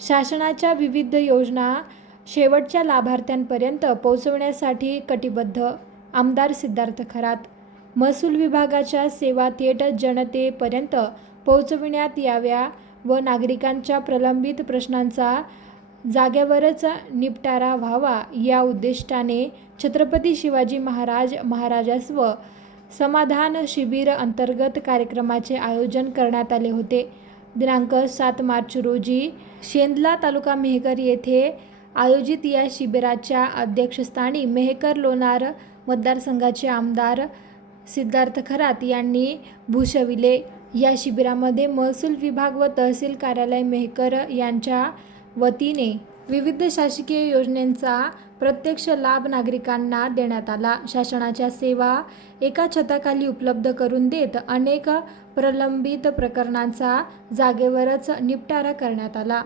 शासनाच्या विविध योजना शेवटच्या लाभार्थ्यांपर्यंत पोहोचवण्यासाठी कटिबद्ध. आमदार सिद्धार्थ खरात. महसूल विभागाच्या सेवा थेट जनतेपर्यंत पोहोचविण्यात याव्या व नागरिकांच्या प्रलंबित प्रश्नांचा जागेवरच निपटारा व्हावा या उद्दिष्टाने छत्रपती शिवाजी महाराजस्व समाधान शिबिर अंतर्गत कार्यक्रमाचे आयोजन करण्यात आले होते. दिनांक 7 मार्च रोजी शेंदला तालुका मेहकर येथे आयोजित या शिबिराच्या अध्यक्षस्थानी मेहकर लोणार मतदारसंघाचे आमदार सिद्धार्थ खरात यांनी भूषविले. या शिबिरामध्ये महसूल विभाग व तहसील कार्यालय मेहकर यांच्या वतीने विविध शासकीय योजनांचा प्रत्यक्ष लाभ नागरिकांना देण्यात आला. शासनाच्या सेवा एका छताखाली उपलब्ध करून देत अनेक प्रलंबित प्रकरणांचा जागेवरच निपटारा करण्यात आला.